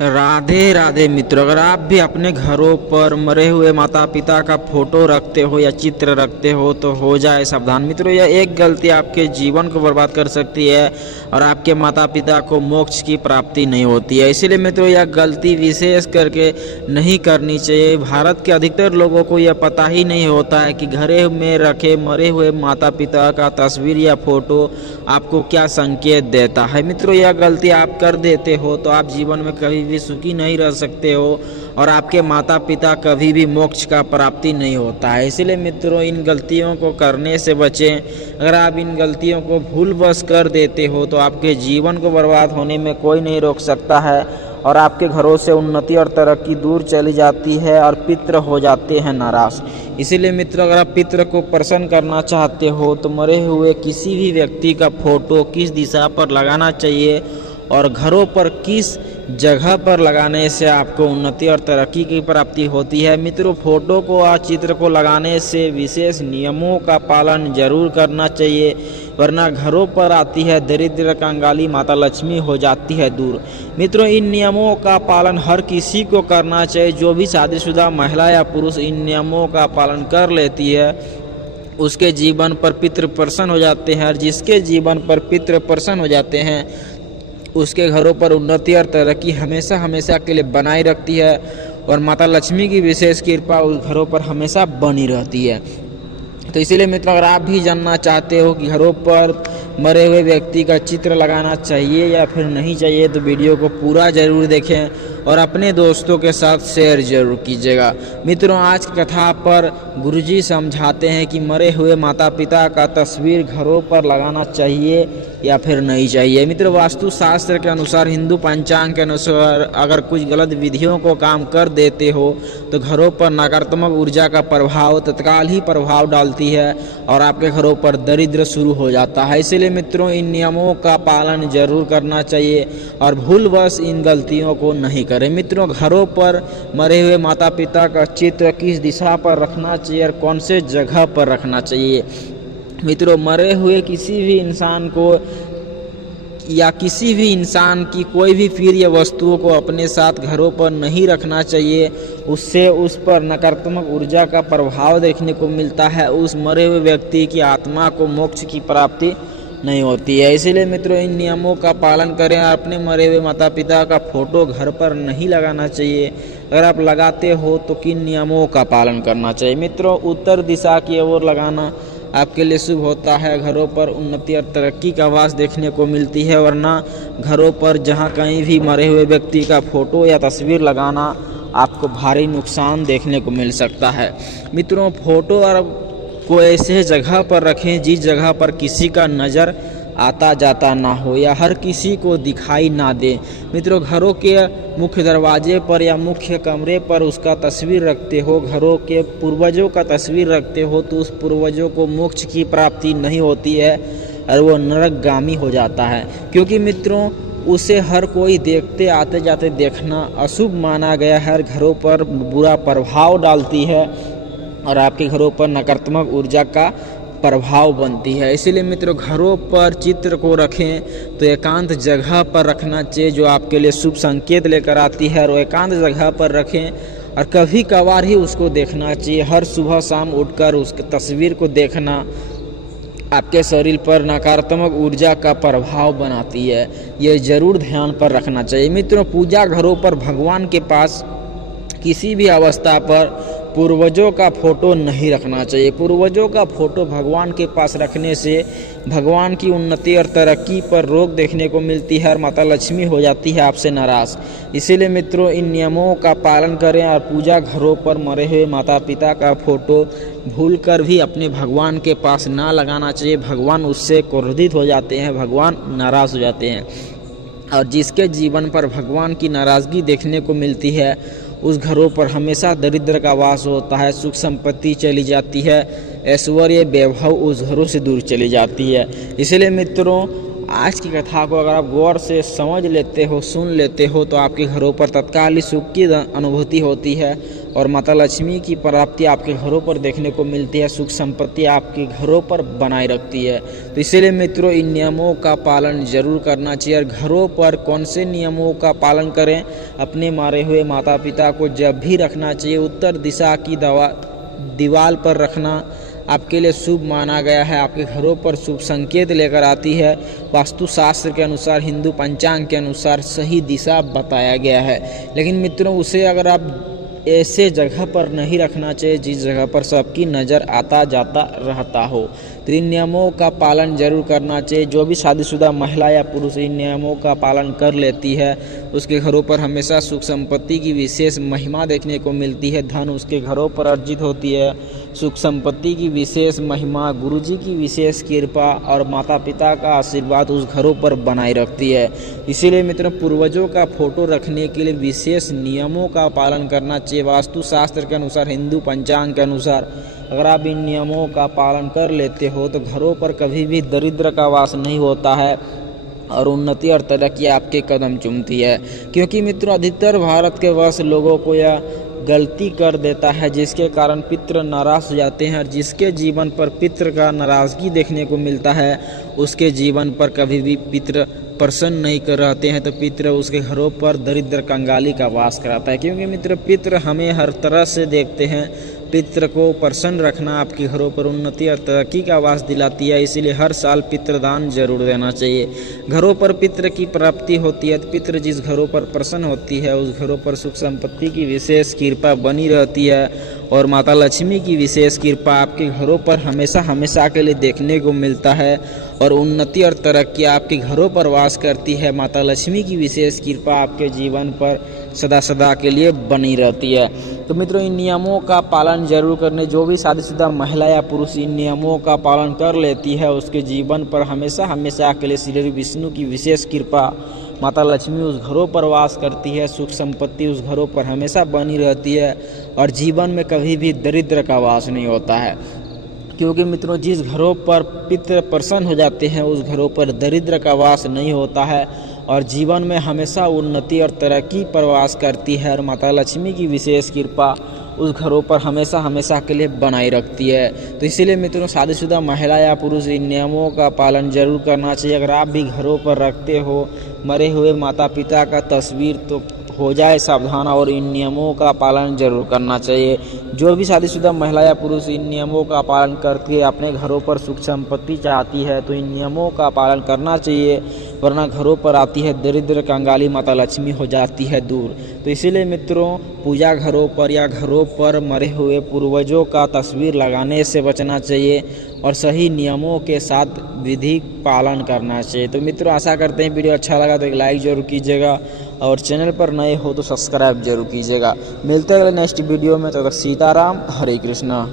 राधे राधे मित्रों, अगर आप भी अपने घरों पर मरे हुए माता पिता का फोटो रखते हो या चित्र रखते हो तो हो जाए सावधान मित्रों। यह एक गलती आपके जीवन को बर्बाद कर सकती है और आपके माता पिता को मोक्ष की प्राप्ति नहीं होती है। इसीलिए मित्रों यह गलती विशेष करके नहीं करनी चाहिए। भारत के अधिकतर लोगों को यह पता ही नहीं होता है कि घरे में रखे मरे हुए माता पिता का तस्वीर या फोटो आपको क्या संकेत देता है। मित्रों यह गलती आप कर देते हो तो आप जीवन में कभी भी सुखी नहीं रह सकते हो और आपके माता पिता कभी भी मोक्ष का प्राप्ति नहीं होता है। इसलिए मित्रों इन गलतियों को करने से बचें। अगर आप इन गलतियों को भूलवश कर देते हो तो आपके जीवन को बर्बाद होने में कोई नहीं रोक सकता है और आपके घरों से उन्नति और तरक्की दूर चली जाती है और पितृ हो जाते हैं नाराज। इसीलिए मित्रों अगर आप पितृ को प्रसन्न करना चाहते हो तो मरे हुए किसी भी व्यक्ति का फोटो किस दिशा पर लगाना चाहिए और घरों पर किस जगह पर लगाने से आपको उन्नति और तरक्की की प्राप्ति होती है। मित्रों फोटो को और चित्र को लगाने से विशेष नियमों का पालन जरूर करना चाहिए, वरना घरों पर आती है दरिद्र कंगाली माता लक्ष्मी हो जाती है दूर। मित्रों इन नियमों का पालन हर किसी को करना चाहिए। जो भी शादीशुदा महिला या पुरुष इन नियमों का पालन कर लेती है उसके जीवन पर पितृ प्रसन्न हो जाते हैं और जिसके जीवन पर पितृ प्रसन्न हो जाते हैं उसके घरों पर उन्नति और तरक्की हमेशा हमेशा के लिए बनाई रखती है और माता लक्ष्मी की विशेष कृपा उस घरों पर हमेशा बनी रहती है। तो इसीलिए मित्रों अगर आप भी जानना चाहते हो कि घरों पर मरे हुए व्यक्ति का चित्र लगाना चाहिए या फिर नहीं चाहिए तो वीडियो को पूरा जरूर देखें और अपने दोस्तों के साथ शेयर जरूर कीजिएगा। मित्रों आज की कथा पर गुरुजी समझाते हैं कि मरे हुए माता पिता का तस्वीर घरों पर लगाना चाहिए या फिर नहीं चाहिए। मित्रों वास्तु शास्त्र के अनुसार, हिंदू पंचांग के अनुसार अगर कुछ गलत विधियों को काम कर देते हो तो घरों पर नकारात्मक ऊर्जा का प्रभाव तत्काल ही प्रभाव डालती है और आपके घरों पर दरिद्र शुरू हो जाता है। इसीलिए मित्रों इन नियमों का पालन जरूर करना चाहिए और भूलवश इन गलतियों को नहीं करें। मित्रों घरों पर मरे हुए माता पिता का चित्र किस दिशा पर रखना चाहिए और कौन से जगह पर रखना चाहिए। मित्रों मरे हुए किसी भी इंसान को या किसी भी इंसान की कोई भी प्रिय वस्तुओं को अपने साथ घरों पर नहीं रखना चाहिए। उससे उस पर नकारात्मक ऊर्जा का प्रभाव देखने को मिलता है। उस मरे हुए व्यक्ति की आत्मा को मोक्ष की प्राप्ति नहीं होती है। इसीलिए मित्रों इन नियमों का पालन करें। अपने मरे हुए माता पिता का फोटो घर पर नहीं लगाना चाहिए। अगर आप लगाते हो तो किन नियमों का पालन करना चाहिए। मित्रों उत्तर दिशा की ओर लगाना आपके लिए शुभ होता है। घरों पर उन्नति और तरक्की का आवाज़ देखने को मिलती है, वरना घरों पर जहां कहीं भी मरे हुए व्यक्ति का फोटो या तस्वीर लगाना आपको भारी नुकसान देखने को मिल सकता है। मित्रों फोटो और को ऐसे जगह पर रखें जिस जगह पर किसी का नज़र आता जाता ना हो या हर किसी को दिखाई ना दे। मित्रों घरों के मुख्य दरवाजे पर या मुख्य कमरे पर उसका तस्वीर रखते हो, घरों के पूर्वजों का तस्वीर रखते हो तो उस पूर्वजों को मोक्ष की प्राप्ति नहीं होती है और वो नरकगामी हो जाता है, क्योंकि मित्रों उसे हर कोई देखते आते जाते देखना अशुभ माना गया है। घरों पर बुरा प्रभाव डालती है और आपके घरों पर नकारात्मक ऊर्जा का प्रभाव बनती है। इसीलिए मित्रों घरों पर चित्र को रखें तो एकांत जगह पर रखना चाहिए जो आपके लिए शुभ संकेत लेकर आती है, और एकांत जगह पर रखें और कभी कभार ही उसको देखना चाहिए। हर सुबह शाम उठकर उसकी तस्वीर को देखना आपके शरीर पर नकारात्मक ऊर्जा का प्रभाव बनाती है, यह जरूर ध्यान पर रखना चाहिए। मित्रों पूजा घरों पर भगवान के पास किसी भी अवस्था पर पूर्वजों का फोटो नहीं रखना चाहिए। पूर्वजों का फोटो भगवान के पास रखने से भगवान की उन्नति और तरक्की पर रोक देखने को मिलती है और माता लक्ष्मी हो जाती है आपसे नाराज। इसीलिए मित्रों इन नियमों का पालन करें और पूजा घरों पर मरे हुए माता पिता का फोटो भूलकर भी अपने भगवान के पास ना लगाना चाहिए। भगवान उससे क्रोधित हो जाते हैं, भगवान नाराज हो जाते हैं और जिसके जीवन पर भगवान की नाराज़गी देखने को मिलती है उस घरों पर हमेशा दरिद्र का वास होता है, सुख संपत्ति चली जाती है, ऐश्वर्य वैभव उस घरों से दूर चली जाती है। इसलिए मित्रों आज की कथा को अगर आप गौर से समझ लेते हो, सुन लेते हो तो आपके घरों पर तत्काल सुख की अनुभूति होती है और माता लक्ष्मी की प्राप्ति आपके घरों पर देखने को मिलती है। सुख संपत्ति आपके घरों पर बनाए रखती है। तो इसीलिए मित्रों इन नियमों का पालन जरूर करना चाहिए। और घरों पर कौन से नियमों का पालन करें? अपने मारे हुए माता पिता को जब भी रखना चाहिए उत्तर दिशा की दीवार पर रखना आपके लिए शुभ माना गया है। आपके घरों पर शुभ संकेत लेकर आती है। वास्तु शास्त्र के अनुसार, हिंदू पंचांग के अनुसार सही दिशा बताया गया है। लेकिन मित्रों उसे अगर आप ऐसे जगह पर नहीं रखना चाहिए जिस जगह पर सबकी नज़र आता जाता रहता हो। तो इन नियमों का पालन जरूर करना चाहिए। जो भी शादीशुदा महिला या पुरुष इन नियमों का पालन कर लेती है उसके घरों पर हमेशा सुख संपत्ति की विशेष महिमा देखने को मिलती है। धन उसके घरों पर अर्जित होती है। सुख संपत्ति की विशेष महिमा, गुरुजी की विशेष कृपा और माता पिता का आशीर्वाद उस घरों पर बनाए रखती है। इसीलिए मित्रों पूर्वजों का फोटो रखने के लिए विशेष नियमों का पालन करना चाहिए। वास्तु शास्त्र के अनुसार, हिंदू पंचांग के अनुसार अगर आप इन नियमों का पालन कर लेते हो तो घरों पर कभी भी दरिद्र का वास नहीं होता है और उन्नति और तरक्की आपके कदम चूमती है। क्योंकि मित्रों अधिकतर भारत के वर्ष लोगों को यह गलती कर देता है जिसके कारण पितृ नाराज हो जाते हैं। और जिसके जीवन पर पितृ का नाराज़गी देखने को मिलता है उसके जीवन पर कभी भी पितृ प्रसन्न नहीं कर रहते हैं। तो पितृ उसके घरों पर दरिद्र कंगाली का वास कराता है। क्योंकि मित्र पितृ हमें हर तरह से देखते हैं। पितृ को प्रसन्न रखना आपके घरों पर उन्नति और तरक्की का वास दिलाती है। इसीलिए हर साल पितृदान जरूर देना चाहिए। घरों पर पितृ की प्राप्ति होती है तो पितृ जिस घरों पर प्रसन्न होती है उस घरों पर सुख संपत्ति की विशेष कृपा बनी रहती है और माता लक्ष्मी की विशेष कृपा आपके घरों पर हमेशा हमेशा के लिए देखने को मिलता है और उन्नति और तरक्की आपके घरों पर वास करती है। माता लक्ष्मी की विशेष कृपा आपके जीवन पर सदा सदा के लिए बनी रहती है। तो मित्रों इन नियमों का पालन जरूर करने, जो भी शादीशुदा महिला या पुरुष इन नियमों का पालन कर लेती है उसके जीवन पर हमेशा हमेशा के लिए श्री विष्णु की विशेष कृपा, माता लक्ष्मी उस घरों पर वास करती है। सुख संपत्ति उस घरों पर हमेशा बनी रहती है और जीवन में कभी भी दरिद्र का वास नहीं होता है। क्योंकि मित्रों जिस घरों पर पितृ प्रसन्न हो जाते हैं उस घरों पर दरिद्र का वास नहीं होता है और जीवन में हमेशा उन्नति और तरक्की पर वास करती है। और माता लक्ष्मी की विशेष कृपा उस घरों पर हमेशा हमेशा के लिए बनाई रखती है। तो इसीलिए मित्रों शादीशुदा महिला या पुरुष इन नियमों का पालन जरूर करना चाहिए। अगर आप भी घरों पर रखते हो मरे हुए माता पिता का तस्वीर तो हो जाए सावधान और इन नियमों का पालन जरूर करना चाहिए। जो भी शादीशुदा महिला या पुरुष इन नियमों का पालन करके अपने घरों पर सुख संपत्ति चाहती है तो इन नियमों का पालन करना चाहिए, वरना घरों पर आती है दरिद्र कंगाली, माता लक्ष्मी हो जाती है दूर। तो इसीलिए मित्रों पूजा घरों पर या घरों पर मरे हुए पूर्वजों का तस्वीर लगाने से बचना चाहिए और सही नियमों के साथ विधि पालन करना चाहिए। तो मित्रों आशा करते हैं वीडियो अच्छा लगा तो एक लाइक जरूर कीजिएगा और चैनल पर नए हो तो सब्सक्राइब जरूर कीजिएगा। मिलते हैं अगले नेक्स्ट वीडियो में। तब तक सीताराम, हरे कृष्णा।